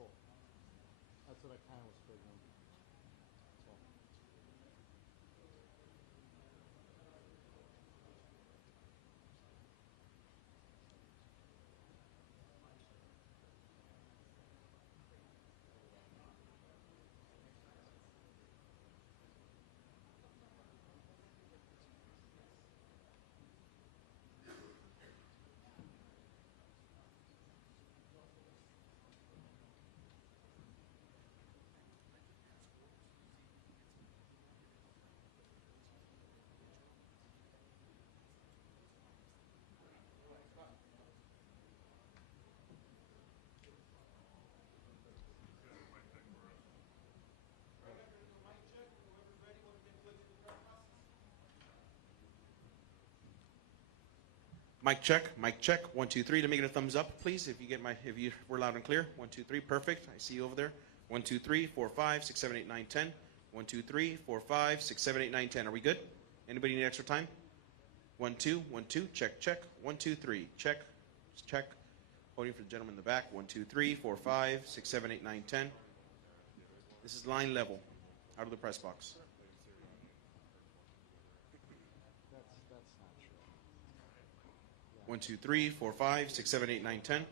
cool. That's what I kind of was figuring. So. Mic check, mic check. 1, 2, 3. Let me get a thumbs up, please. If you were loud and clear. 1, 2, 3. Perfect. I see you over there. 1, 2, 3, 4, 5, 6, 7, 8, 9, 10. 1, 2, 3, 4, 5, 6, 7, 8, 9, 10. Are we good? Anybody need extra time? 1, 2, 1, 2. Check, check. 1, 2, 3. Check, check. Holding for the gentleman in the back. 1, 2, 3, 4, 5, 6, 7, 8, 9, 10. This is line level, out of the press box. That's not true. 1, 2, 3, 4, 5, 6, 7, 8, 9, 10.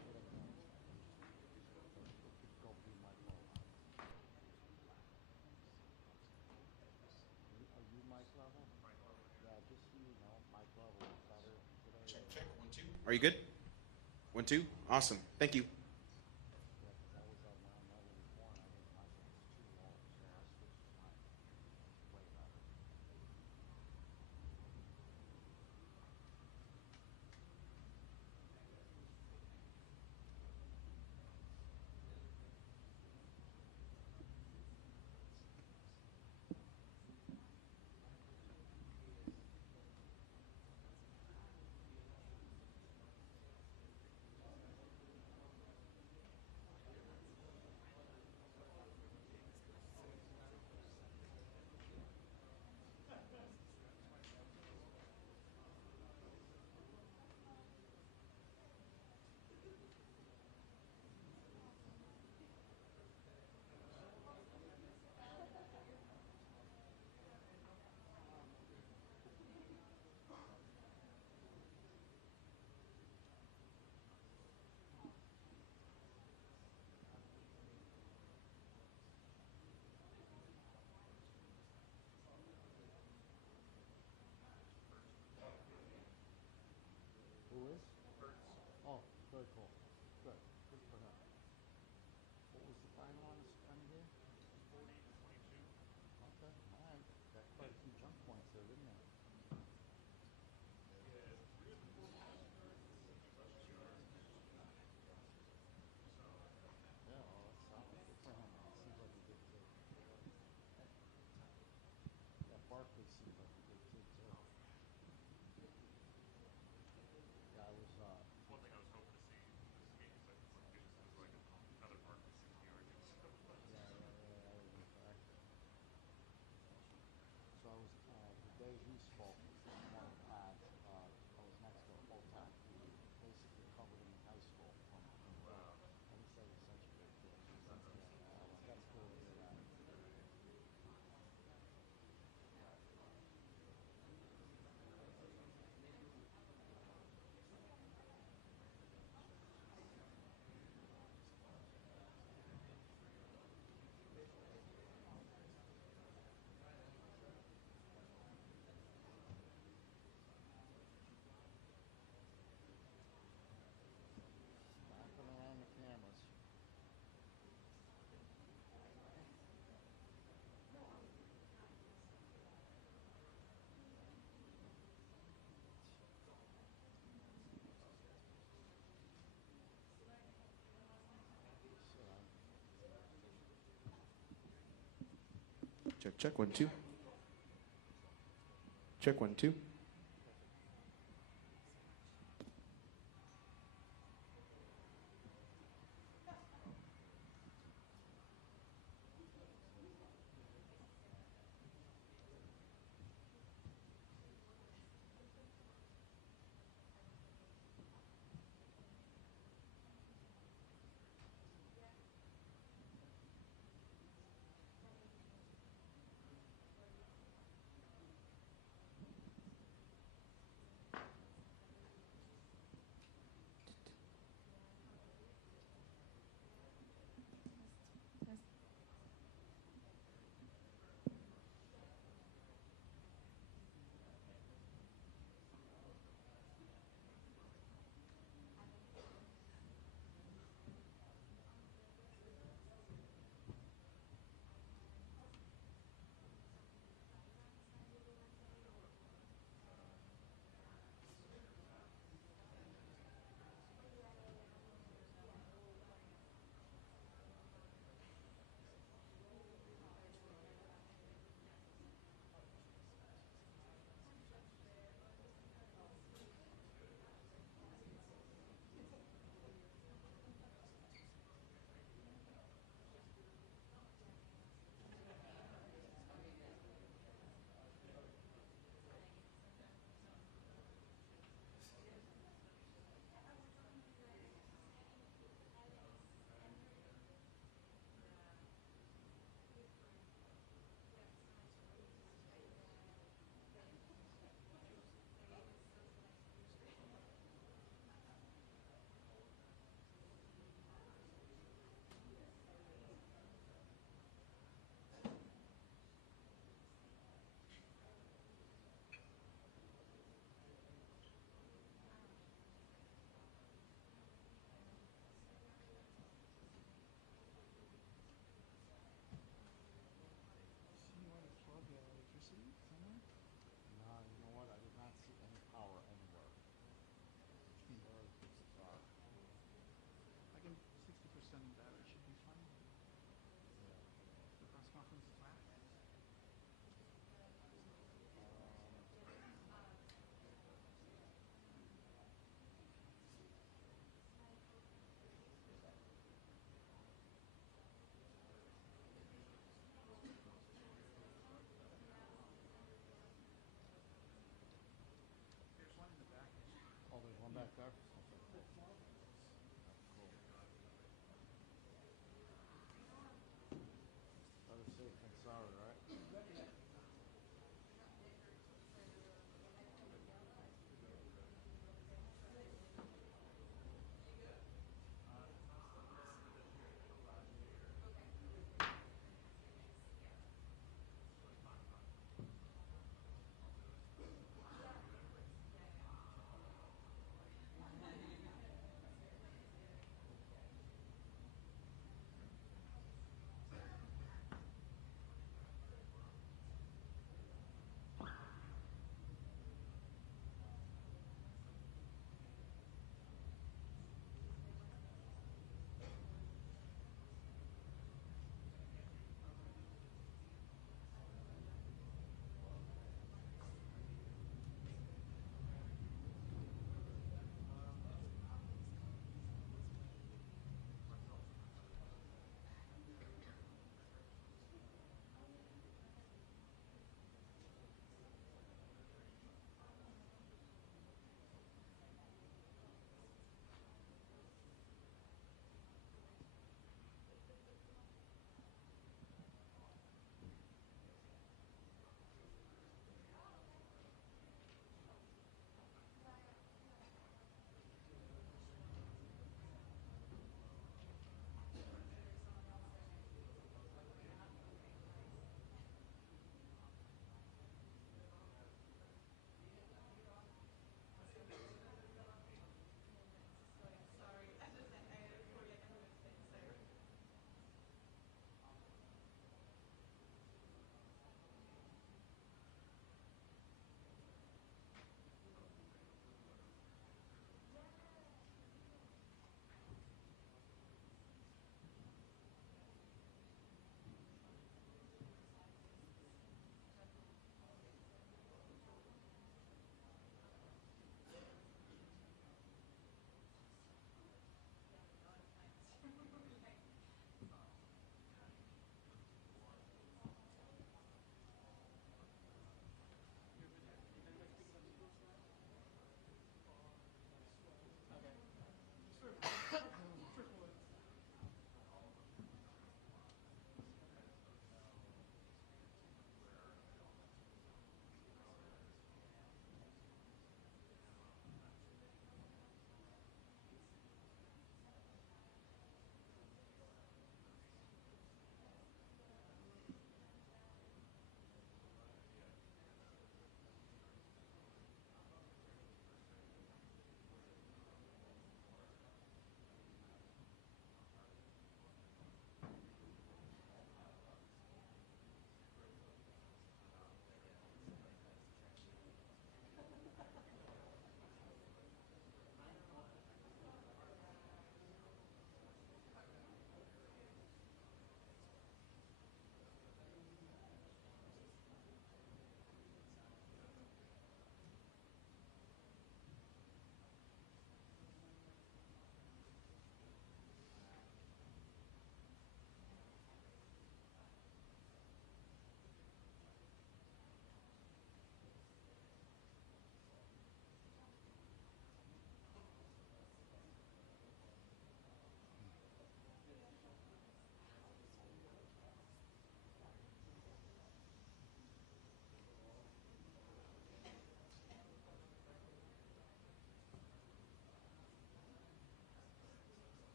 Go be my fault. Are you mic level? Yeah, just so you know, mic level is better today. Check, check. 1, 2. Are you good? 1, 2. Awesome. Thank you. Yeah, because I was at my level before and I think my mic was too low, so I switched to mine. Way better. Who is? Oh, very cool. Good. Good for him. What was the final on this time here? 40 to 22. Okay, all right. Got quite a few jump points there, didn't it? Yeah, well, that's solid. Good for him. It seems like a good kid. Yeah, Barkley seems like a good kid too. Yeah, I was. One thing I was hoping to see this game is like another part of 60 yards. Yeah, that would be fair. So I was the day he spoke on one of the pads. I was next to a full-time who basically covered him in high school from birth. And he said he's such a good kid. That's cool to hear that. Smacking around the cameras. Check, check. 1, 2. Check, 1, 2. there? Okay, cool. Cool. Better safe than sorry, right?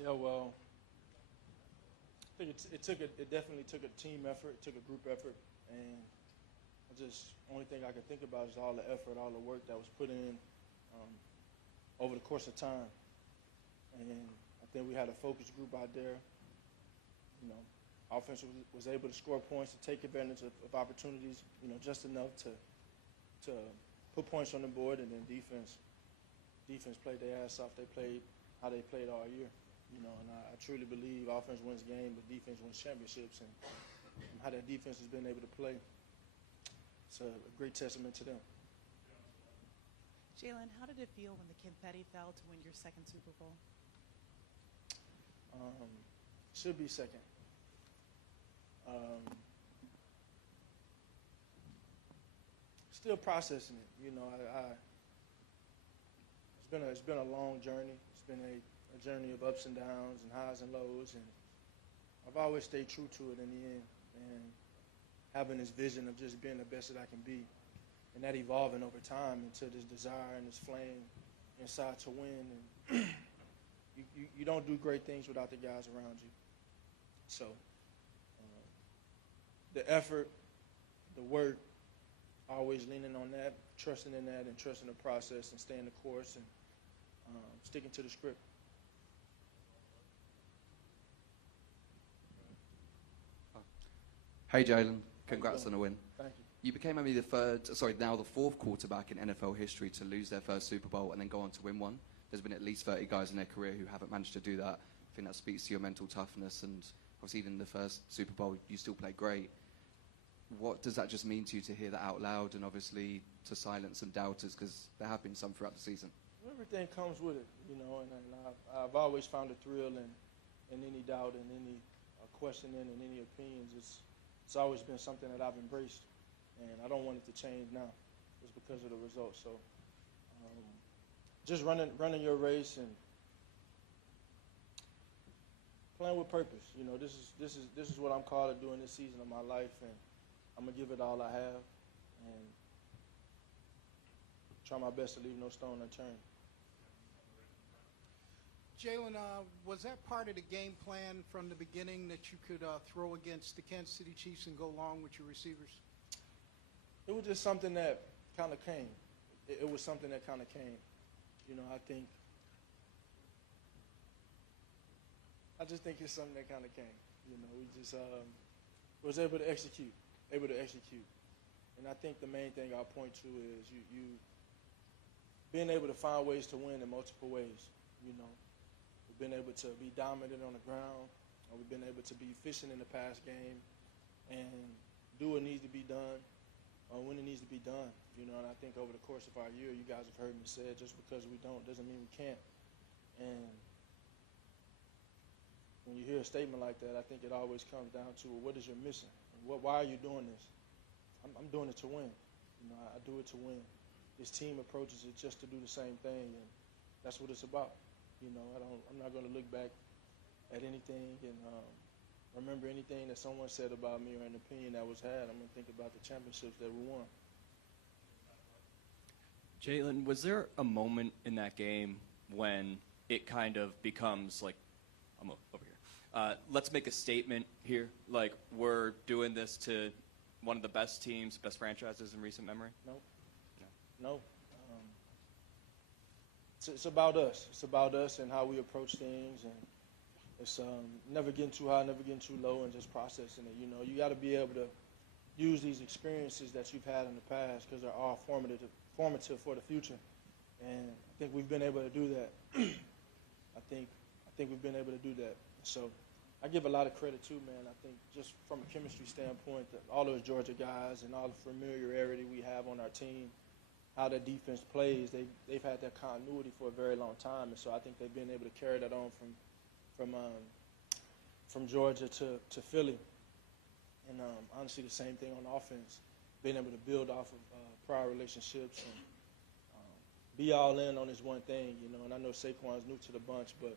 Yeah, well, I think it definitely took a team effort, it took a group effort, and only thing I could think about is all the effort, all the work that was put in over the course of time. And I think we had a focus group out there. You know, offense was able to score points, to take advantage of opportunities, you know, just enough to put points on the board, and then defense played their ass off. They played how they played all year, you know, and I truly believe offense wins games, but defense wins championships, and how that defense has been able to play. It's a great testament to them. Jalen, how did it feel when the confetti fell to win your second Super Bowl? Should be second. Still processing it. You know, it's been a long journey. It's been a journey of ups and downs and highs and lows, and I've always stayed true to it in the end, and having this vision of just being the best that I can be, and that evolving over time into this desire and this flame inside to win. And you don't do great things without the guys around you. So the effort, the work, always leaning on that, trusting in that, and trusting the process, and staying the course, and sticking to the script. Hey Jalen, congrats on the win. Thank you. You became only the fourth quarterback in NFL history to lose their first Super Bowl and then go on to win one. There's been at least 30 guys in their career who haven't managed to do that. I think that speaks to your mental toughness, and obviously even in the first Super Bowl, you still played great. What does that just mean to you to hear that out loud, and obviously to silence some doubters, because there have been some throughout the season? Everything comes with it, you know, and I've always found a thrill in any doubt and any questioning and any opinions. It's always been something that I've embraced, and I don't want it to change now just because of the results. So just running your race and playing with purpose. You know, this is what I'm called to do in this season of my life, and I'm gonna give it all I have and try my best to leave no stone unturned. Jalen, was that part of the game plan from the beginning, that you could throw against the Kansas City Chiefs and go long with your receivers? It was just something that kind of came. It was something that kind of came. You know, I just think it's something that kind of came. You know, we just was able to execute. And I think the main thing I'll point to is you being able to find ways to win in multiple ways. You know, we've been able to be dominant on the ground, or we've been able to be efficient in the pass game and do what needs to be done when it needs to be done. You know, and I think over the course of our year, you guys have heard me say it, just because we don't doesn't mean we can't. And when you hear a statement like that, I think it always comes down to, well, what is your mission? Why are you doing this? I'm doing it to win. You know, I do it to win. This team approaches it just to do the same thing, and that's what it's about. You know, I'm not going to look back at anything and remember anything that someone said about me or an opinion that was had. I'm going to think about the championships that we won. Jalen, was there a moment in that game when it kind of becomes like, I'm over here. Let's make a statement here. Like, we're doing this to one of the best teams, best franchises in recent memory? No. It's about us. It's about us and how we approach things, and it's never getting too high, never getting too low, and just processing it. You know, you got to be able to use these experiences that you've had in the past, because they're all formative for the future. And I think we've been able to do that. I think we've been able to do that. So I give a lot of credit too, man. I think just from a chemistry standpoint, that all those Georgia guys and all the familiarity we have on our team, how that defense plays, they've had that continuity for a very long time, and so I think they've been able to carry that on from Georgia to Philly. And honestly, the same thing on offense, being able to build off of prior relationships and be all in on this one thing, you know. And I know Saquon's new to the bunch, but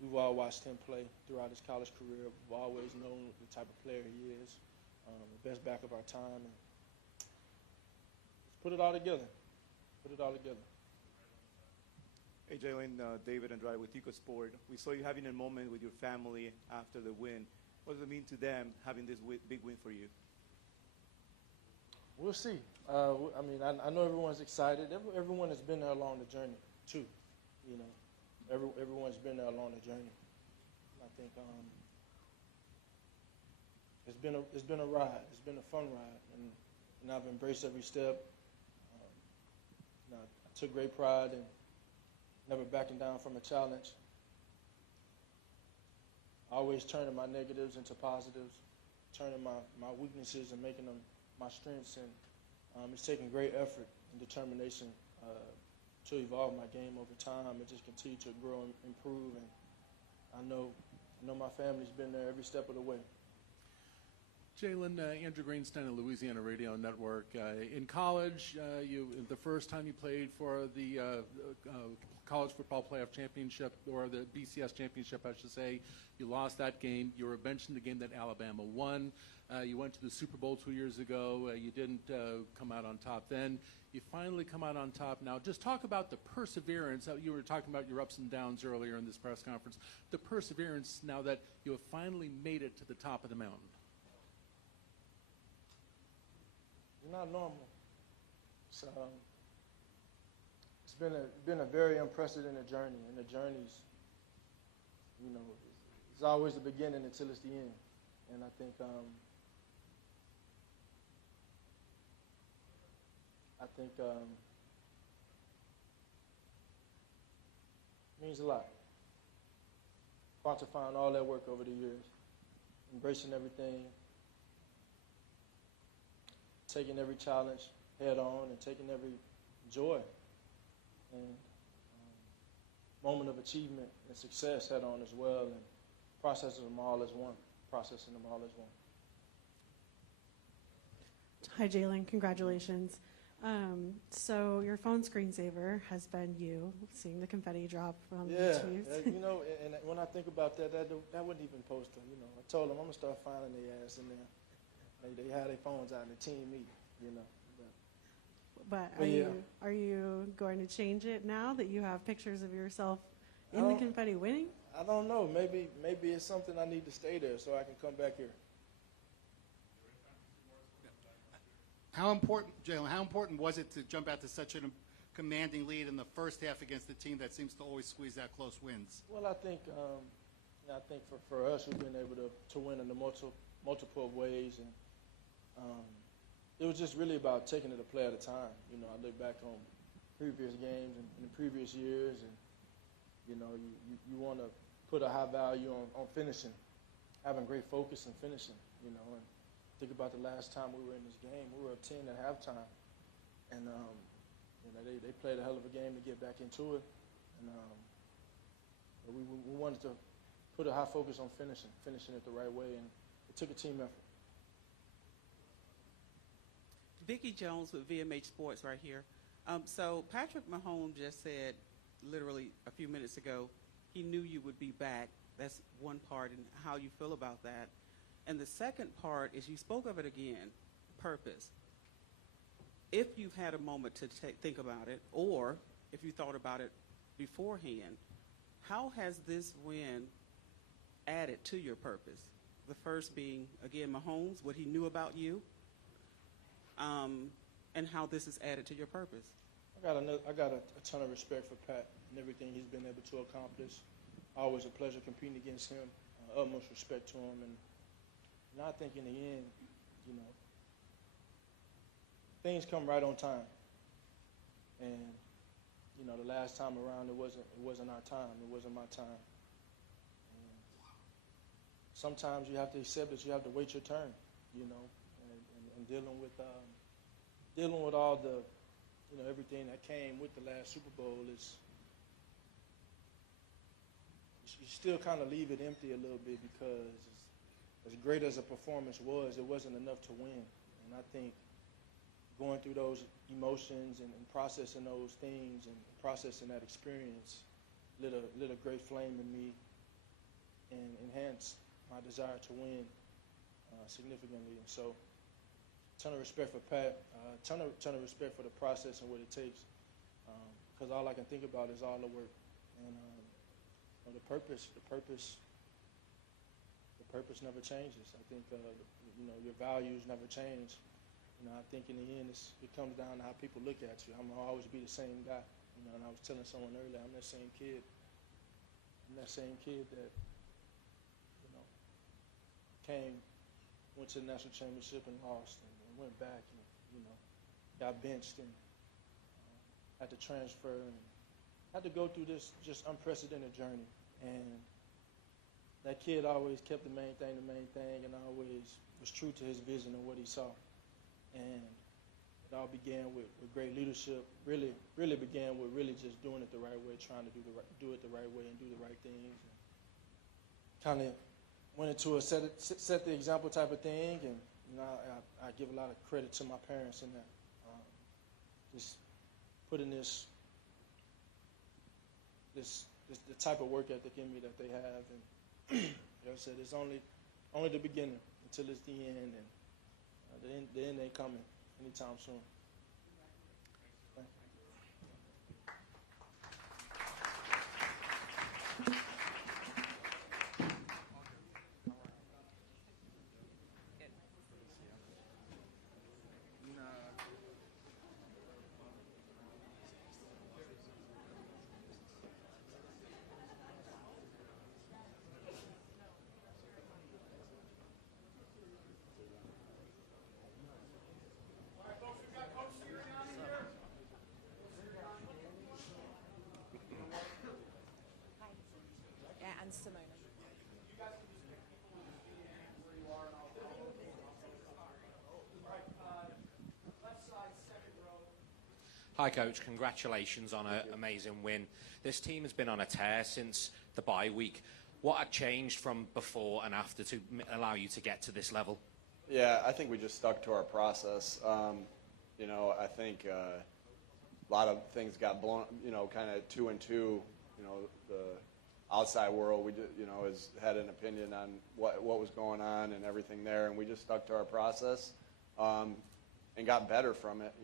we've all watched him play throughout his college career. We've always known the type of player he is, the best back of our time. And let's put it all together. Hey, Jalen, David Andrade with EcoSport. We saw you having a moment with your family after the win. What does it mean to them having this big win for you? We'll see. I mean, I know everyone's excited. Everyone has been there along the journey, too. You know, everyone's been there along the journey. I think it's been a ride. It's been a fun ride, and I've embraced every step. I took great pride in never backing down from a challenge. Always turning my negatives into positives, turning my weaknesses and making them my strengths. And it's taken great effort and determination to evolve my game over time and just continue to grow and improve. And I know my family's been there every step of the way. Jalen, Andrew Greenstein of Louisiana Radio Network. In college, the first time you played for the College Football Playoff Championship, or the BCS Championship, I should say, you lost that game. You were benched in the game that Alabama won. You went to the Super Bowl 2 years ago. You didn't come out on top then. You finally come out on top now. Just talk about the perseverance. You were talking about your ups and downs earlier in this press conference. The perseverance now that you have finally made it to the top of the mountain. It's not normal. So it's been a very unprecedented journey, and the journey's, you know, it's always the beginning until it's the end. And I think it means a lot. Quantifying all that work over the years, embracing everything, taking every challenge head on, and taking every joy and moment of achievement and success head on as well, and processing them all as one. Hi, Jalen. Congratulations. So your phone screensaver has been you seeing the confetti drop from the Chiefs. Yeah, you know, and when I think about that wasn't even supposed to. You know, I told them I'm gonna start finding their ass in there. They had their phones out in the team meeting, you know. But yeah. Are you going to change it now that you have pictures of yourself in the confetti winning? I don't know. Maybe it's something I need to stay there so I can come back here. How important, Jalen, how important was it to jump out to such a commanding lead in the first half against a team that seems to always squeeze out close wins? Well, I think for us, we've been able to win in the multiple ways, and it was just really about taking it a play at a time. You know, I look back on previous games and in the previous years, and you know, you want to put a high value on finishing, having great focus and finishing. You know, and think about the last time we were in this game. We were up 10 at halftime, and you know, they played a hell of a game to get back into it, and we wanted to put a high focus on finishing it the right way, and it took a team effort. Vicki Jones with VMH Sports right here. So Patrick Mahomes just said, literally a few minutes ago, he knew you would be back. That's one part, and how you feel about that. And the second part is, you spoke of it again, purpose. If you've had a moment to think about it, or if you thought about it beforehand, how has this win added to your purpose? The first being, again, Mahomes, what he knew about you, and how this has added to your purpose. I got a ton of respect for Pat and everything he's been able to accomplish. Always a pleasure competing against him. Utmost respect to him, and I think in the end, you know, things come right on time. And you know, the last time around, it wasn't our time. It wasn't my time. And sometimes you have to accept that you have to wait your turn. You know, and dealing with all the, you know, everything that came with the last Super Bowl is, you still kind of leave it empty a little bit, because as great as a performance was, it wasn't enough to win. And I think going through those emotions and processing those things and processing that experience lit a great flame in me and enhanced my desire to win significantly. And so, ton of respect for Pat, ton of respect for the process and what it takes, because all I can think about is all the work and the purpose never changes. I think your values never change. I think in the end it comes down to how people look at you. I'm gonna always be the same guy. And I was telling someone earlier, I'm that same kid. I'm that same kid that went to the national championship and lost, and went back and got benched and had to transfer and had to go through this just unprecedented journey. And that kid always kept the main thing, and always was true to his vision and what he saw. And it all began with great leadership. Really began with really just doing it the right way, trying to do it the right way and do the right things. And kind of went into a set the example type of thing, and I give a lot of credit to my parents in that. Just putting the type of work ethic in me that they have, and like I said, it's only the beginning until it's the end, and the end ain't coming anytime soon. Hi, Coach. Congratulations on an amazing win. This team has been on a tear since the bye week. What had changed from before and after to allow you to get to this level? Yeah, I think we just stuck to our process. I think a lot of things got blown, kind of 2 and 2. The outside world, we just, had an opinion on what was going on and everything there, and we just stuck to our process and got better from it.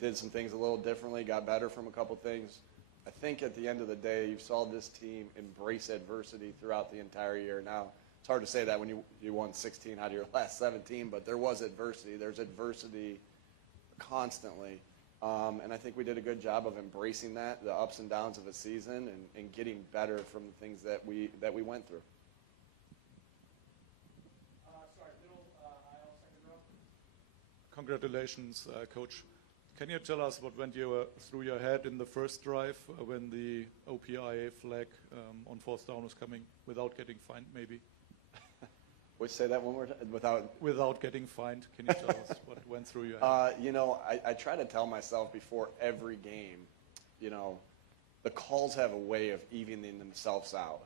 Did some things a little differently, got better from a couple things. I think at the end of the day, you saw this team embrace adversity throughout the entire year. Now, it's hard to say that when you won 16 out of your last 17, but there was adversity. There's adversity constantly. And I think we did a good job of embracing that, the ups and downs of a season, and getting better from the things that we went through. Congratulations, Coach. Can you tell us what went through your head in the first drive when the OPIA flag on 4th down was coming without getting fined, maybe? Would you say that one more time? Without getting fined, can you tell us what went through your head? I try to tell myself before every game, the calls have a way of evening themselves out.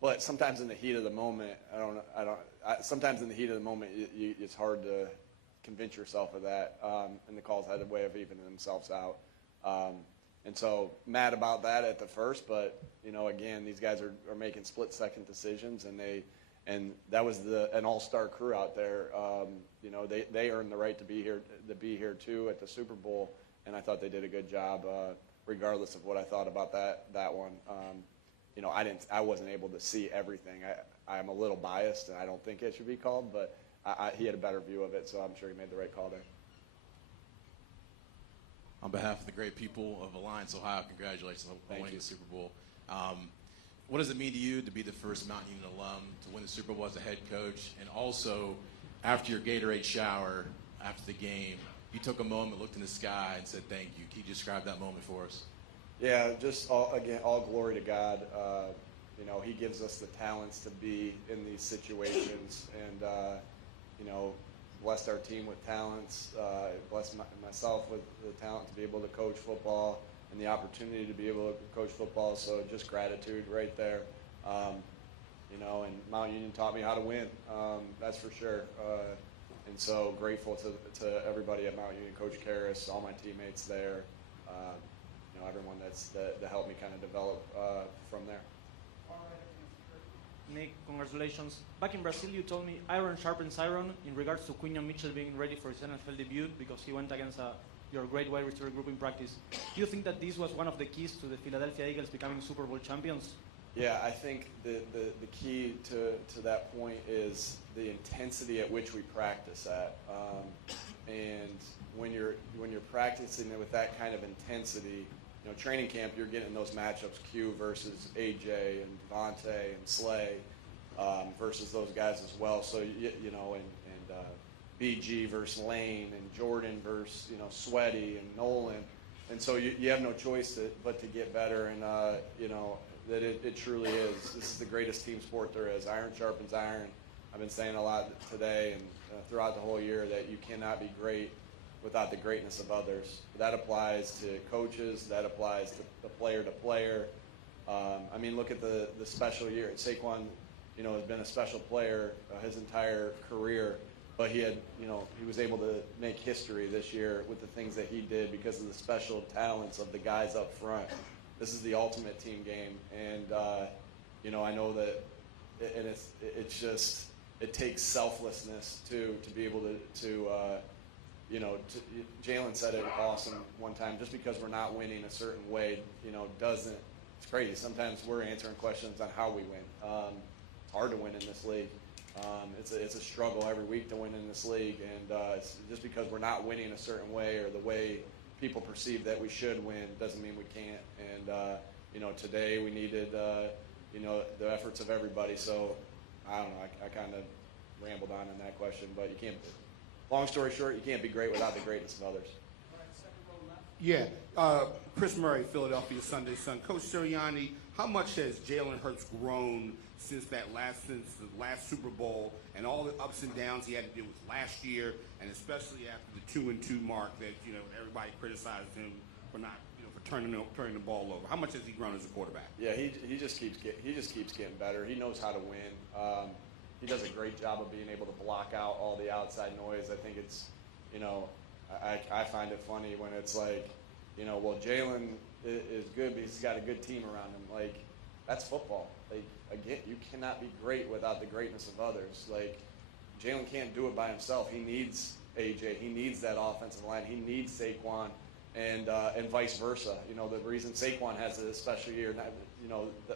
But sometimes in the heat of the moment, sometimes in the heat of the moment, it's hard to convince yourself of that, and the calls had a way of evening themselves out. And so mad about that at the first, but again, these guys are making split-second decisions, and that was an all-star crew out there. They earned the right to be here too at the Super Bowl, and I thought they did a good job, regardless of what I thought about that one. I wasn't able to see everything. I'm a little biased, and I don't think it should be called, but he had a better view of it, so I'm sure he made the right call there. On behalf of the great people of Alliance, Ohio, congratulations on winning the Super Bowl. What does it mean to you to be the first Mount Union alum to win the Super Bowl as a head coach? And also, after your Gatorade shower, after the game, you took a moment, looked in the sky, and said thank you. Can you describe that moment for us? Yeah, just all glory to God. He gives us the talents to be in these situations, and blessed our team with talents, blessed myself with the talent to be able to coach football and the opportunity to be able to coach football. So just gratitude right there. And Mount Union taught me how to win, that's for sure. And so grateful to everybody at Mount Union, Coach Karras, all my teammates there, everyone that helped me kind of develop from there. Nick, congratulations. Back in Brazil, you told me iron sharpens iron in regards to Quinion Mitchell being ready for his NFL debut because he went against a your great wide receiver group in practice. Do you think that this was one of the keys to the Philadelphia Eagles becoming Super Bowl champions? Yeah, I think the key to that point is the intensity at which we practice at. And when you're practicing it with that kind of intensity, you know, training camp, you're getting those matchups, Q versus AJ and Devontae and Slay versus those guys as well. So, you know, and BG versus Lane and Jordan versus, you know, Sweaty and Nolan. And so you have no choice but to get better. And, you know, that it truly is. This is the greatest team sport there is. Iron sharpens iron. I've been saying a lot today and throughout the whole year that you cannot be great without the greatness of others. That applies to coaches. That applies to the player to player. I mean, look at the special year. Saquon, you know, has been a special player his entire career, but he was able to make history this year with the things that he did because of the special talents of the guys up front. This is the ultimate team game, and you know, I know that, and it's just, it takes selflessness to be able to you know, Jalen said it awesome one time. Just because we're not winning a certain way, you know, doesn't. It's crazy. Sometimes we're answering questions on how we win. It's hard to win in this league. It's a struggle every week to win in this league, and it's just because we're not winning a certain way or the way people perceive that we should win doesn't mean we can't. And you know, today we needed you know, the efforts of everybody. So I don't know. I kind of rambled on in that question, but you can't. Long story short, you can't be great without the greatness of others. Yeah, Chris Murray, Philadelphia Sunday Sun. Coach Sirianni, how much has Jalen Hurts grown since the last Super Bowl and all the ups and downs he had to deal with last year, and especially after the 2-2 mark that, you know, everybody criticized him for not, you know, for turning the ball over. How much has he grown as a quarterback? Yeah, he just keeps getting better. He knows how to win. He does a great job of being able to block out all the outside noise. I think it's, you know, I find it funny when it's like, you know, well, Jalen is good because he's got a good team around him. Like, that's football. Like, again, you cannot be great without the greatness of others. Like, Jalen can't do it by himself. He needs AJ. He needs that offensive line. He needs Saquon, and vice versa. You know, the reason Saquon has a special year,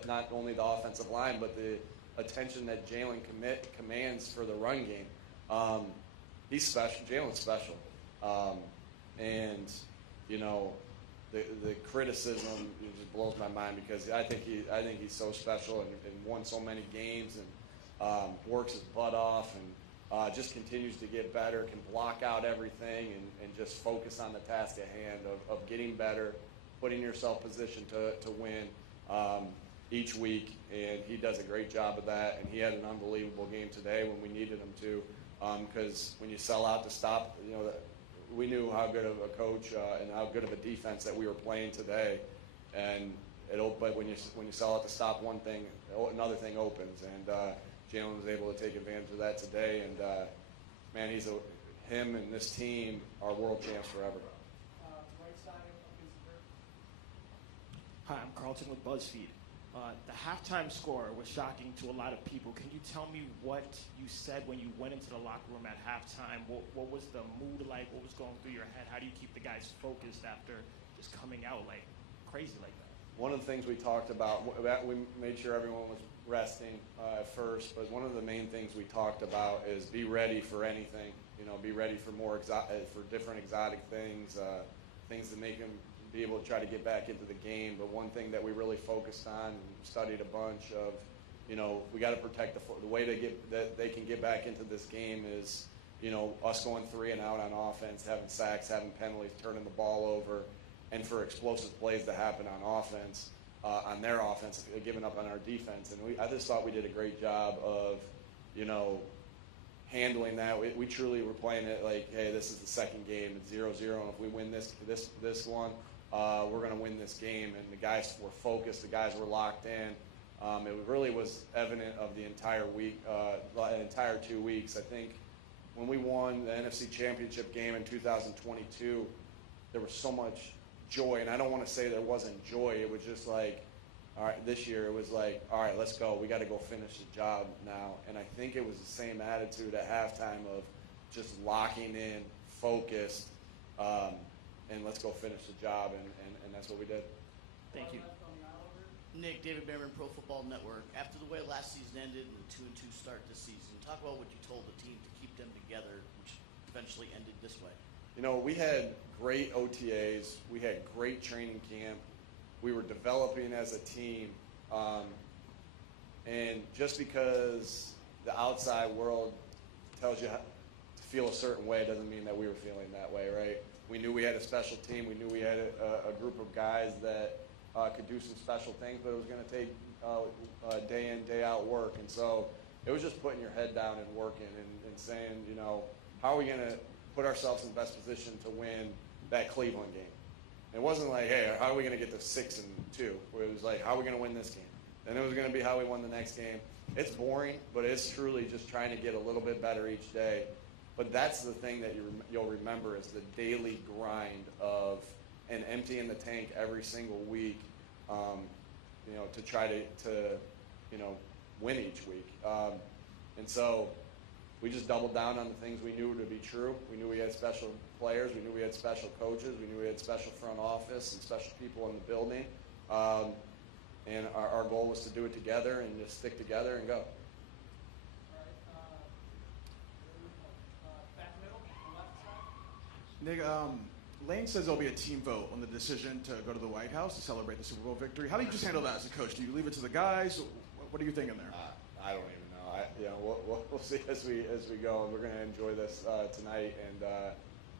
not only the offensive line, but the attention that Jalen commands for the run game. He's special. Jalen's special. And, you know, the criticism just blows my mind because I think he's so special and won so many games and works his butt off and just continues to get better, can block out everything and just focus on the task at hand of getting better, putting yourself positioned to win each week, and he does a great job of that. And he had an unbelievable game today when we needed him to, because when you sell out to stop, you know, we knew how good of a coach and how good of a defense that we were playing today, but when you sell out to stop one thing, another thing opens, and Jalen was able to take advantage of that today. And man, him and this team are world champs forever. Hi, I'm Carlton with BuzzFeed. The halftime score was shocking to a lot of people. Can you tell me what you said when you went into the locker room at halftime? What was the mood like? What was going through your head? How do you keep the guys focused after just coming out like crazy like that? One of the things we talked about, we made sure everyone was resting at first, but one of the main things we talked about is be ready for anything. You know, be ready for for different exotic things, things that make them be able to try to get back into the game. But one thing that we really focused on and studied a bunch of, you know, we got to protect the way that they can get back into this game is, you know, us going 3 and out on offense, having sacks, having penalties, turning the ball over, and for explosive plays to happen on offense, on their offense, giving up on our defense. And I just thought we did a great job of, you know, handling that. We truly were playing it like, hey, this is the second game. It's 0-0, and if we win this one, we're going to win this game. And the guys were focused. The guys were locked in. It really was evident of the entire week, entire 2 weeks. I think when we won the NFC Championship game in 2022, there was so much joy. And I don't want to say there wasn't joy. It was just like, all right, this year it was like, all right, let's go. We got to go finish the job now. And I think it was the same attitude at halftime of just locking in, focused, and let's go finish the job, and that's what we did. Thank you. Nick, David Behrman, Pro Football Network. After the way last season ended and the 2-2 start this season, talk about what you told the team to keep them together, which eventually ended this way. You know, we had great OTAs. We had great training camp. We were developing as a team. And just because the outside world tells you how to feel a certain way doesn't mean that we were feeling that way, right? We knew we had a special team. We knew we had a group of guys that could do some special things, but it was going to take day in, day out work. And so it was just putting your head down and working and saying, you know, how are we going to put ourselves in the best position to win that Cleveland game? It wasn't like, hey, how are we going to get to 6-2? It was like, how are we going to win this game? Then it was going to be how we won the next game. It's boring, but it's truly just trying to get a little bit better each day. But that's the thing that you'll remember is the daily grind of and emptying the tank every single week, you know, to try to you know, win each week. And so we just doubled down on the things we knew to be true. We knew we had special players. We knew we had special coaches. We knew we had special front office and special people in the building. And our goal was to do it together and just stick together and go. Nick, Lane says there'll be a team vote on the decision to go to the White House to celebrate the Super Bowl victory. How do you just handle that as a coach? Do you leave it to the guys? What are you thinking there? I don't even know. You know, we'll see as we go. We're going to enjoy this tonight, and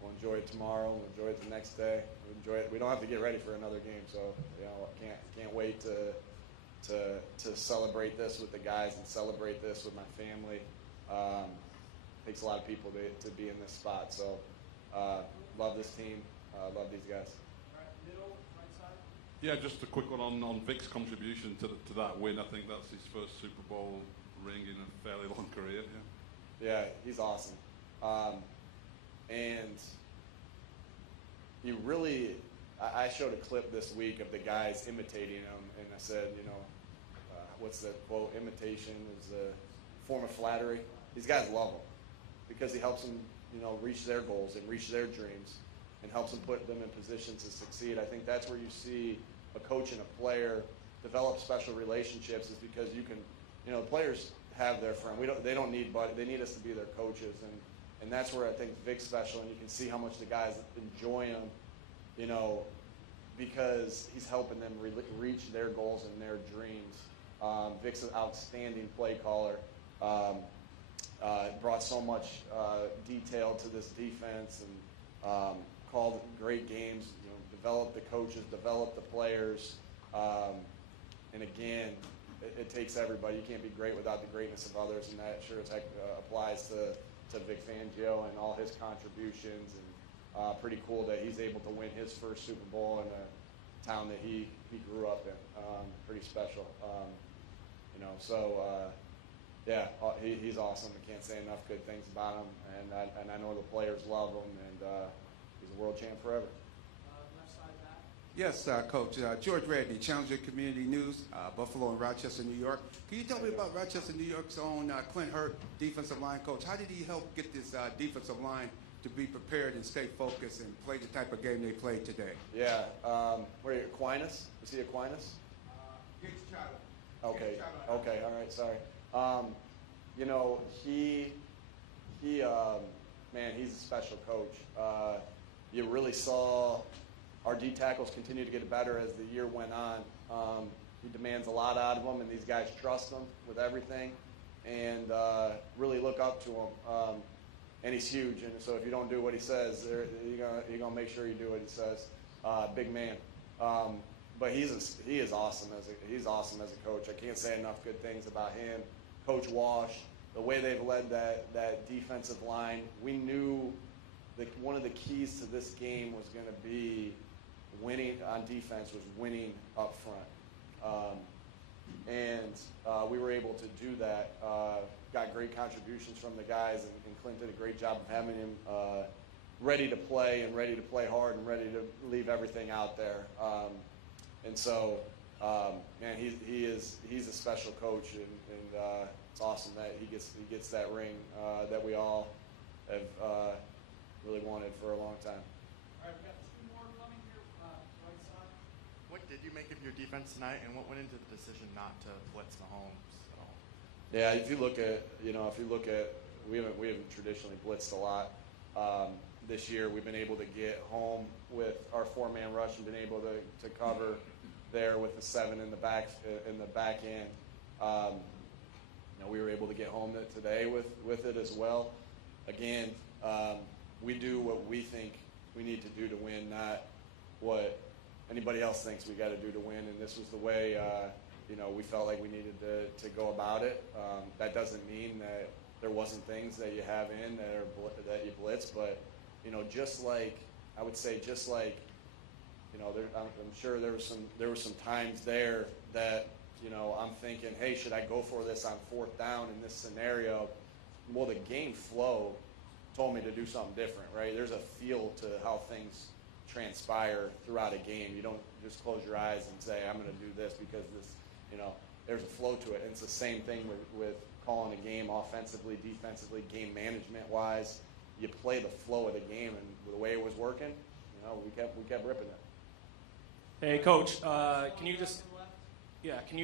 we'll enjoy it tomorrow. We'll enjoy it the next day. We'll enjoy it. We don't have to get ready for another game, so you know, can't wait to celebrate this with the guys and celebrate this with my family. Takes a lot of people to be in this spot. So love this team. Love these guys. Yeah, just a quick one on Vic's contribution to that win. I think that's his first Super Bowl ring in a fairly long career. Yeah, he's awesome. And he really, I showed a clip this week of the guys imitating him, and I said, you know, what's the quote? Imitation is a form of flattery. These guys love him because he helps them, you know, reach their goals and reach their dreams, and helps them put them in position to succeed. I think that's where you see a coach and a player develop special relationships, is because you can, you know, the players have their friend. They don't need buddy. They need us to be their coaches, and that's where I think Vic's special, and you can see how much the guys enjoy him, you know, because he's helping them reach their goals and their dreams. Vic's an outstanding play caller. Brought so much detail to this defense, and called great games. You know, developed the coaches, developed the players, and again, it takes everybody. You can't be great without the greatness of others, and that sure as heck applies to Vic Fangio and all his contributions. And pretty cool that he's able to win his first Super Bowl in a town that he grew up in. Pretty special, you know. So. Yeah, he's awesome. I can't say enough good things about him, and I know the players love him, and he's a world champ forever. Yes, Coach. George Redney, Challenger Community News, Buffalo and Rochester, New York. Can you tell me about Rochester, New York's own Clint Hurt, defensive line coach? How did he help get this defensive line to be prepared and stay focused and play the type of game they played today? Yeah. Where are you, Aquinas? Is he Aquinas? Gates Chadwick. Okay. Okay. All right. Sorry. You know, man, he's a special coach. You really saw our D tackles continue to get better as the year went on. He demands a lot out of them, and these guys trust him with everything, and really look up to him. And he's huge, and so if you don't do what he says, you're gonna make sure you do what he says. Big man. But he is awesome he's awesome as a coach. I can't say enough good things about him. Coach Walsh, the way they've led that defensive line, we knew that one of the keys to this game was going to be winning on defense, was winning up front. And we were able to do that. Got great contributions from the guys, and Clint did a great job of having him ready to play and ready to play hard and ready to leave everything out there. And so, man, he's a special coach, and it's awesome that he gets that ring that we all have really wanted for a long time. All right, we got 2 more did you make of your defense tonight, and what went into the decision not to blitz Mahomes at all? Yeah, if you look at, we haven't traditionally blitzed a lot. This year we've been able to get home with our 4-man rush and been able to cover there with the 7 in the back end. We were able to get home today with it as well. Again, we do what we think we need to do to win, not what anybody else thinks we got to do to win. And this was the way we felt like we needed to go about it. That doesn't mean that there wasn't things that you have in that you blitz, but just like I'm sure there were some times there that I'm thinking, hey, should I go for this on 4th down in this scenario? Well, the game flow told me to do something different, right? There's a feel to how things transpire throughout a game. You don't just close your eyes and say, I'm going to do this because this, there's a flow to it. And it's the same thing with calling a game offensively, defensively, game management-wise. You play the flow of the game, and the way it was working, we kept ripping it. Hey, Coach, can you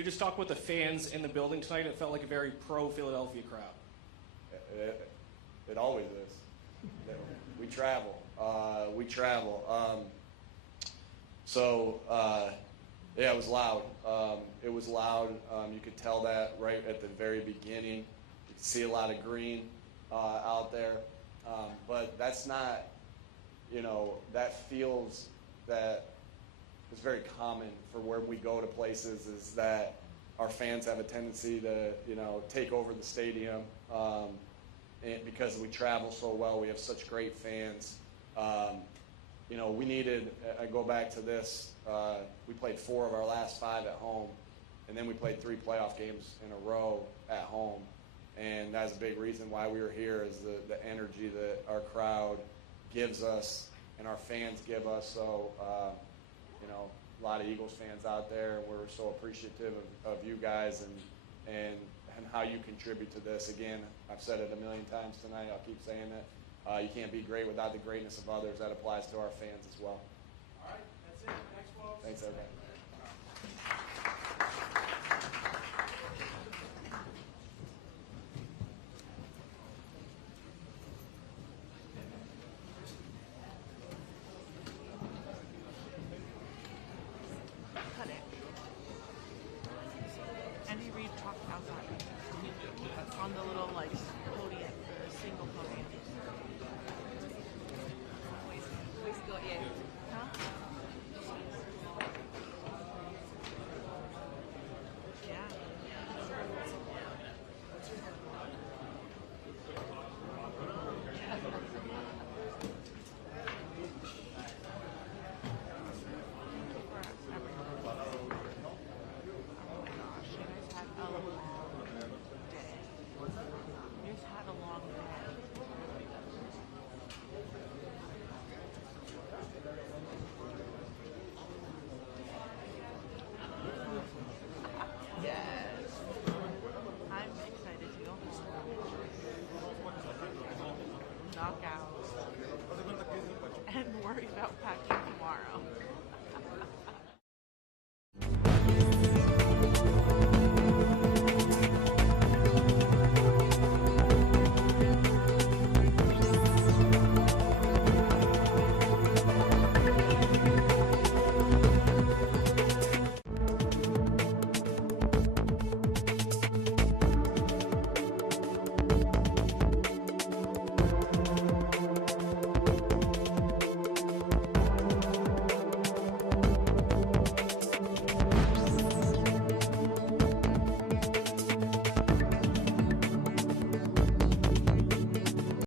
just talk with the fans in the building tonight? It felt like a very pro-Philadelphia crowd. It always is. We travel. Yeah, it was loud. It was loud. You could tell that right at the very beginning. You could see a lot of green out there. But that's not, that feels that it's very common for where we go to places, is that our fans have a tendency to, take over the stadium. And because we travel so well, we have such great fans. We needed, I go back to this, we played 4 of our last 5 at home, and then we played 3 playoff games in a row at home. And that's a big reason why we were here, is the energy that our crowd gives us and our fans give us. So, a lot of Eagles fans out there, and we're so appreciative of you guys and how you contribute to this. Again, I've said it a million times tonight. I'll keep saying it. You can't be great without the greatness of others. That applies to our fans as well. All right, that's it. Thanks, folks. Thanks, everybody. Cut it. Andy Reid talked outside. That's on the little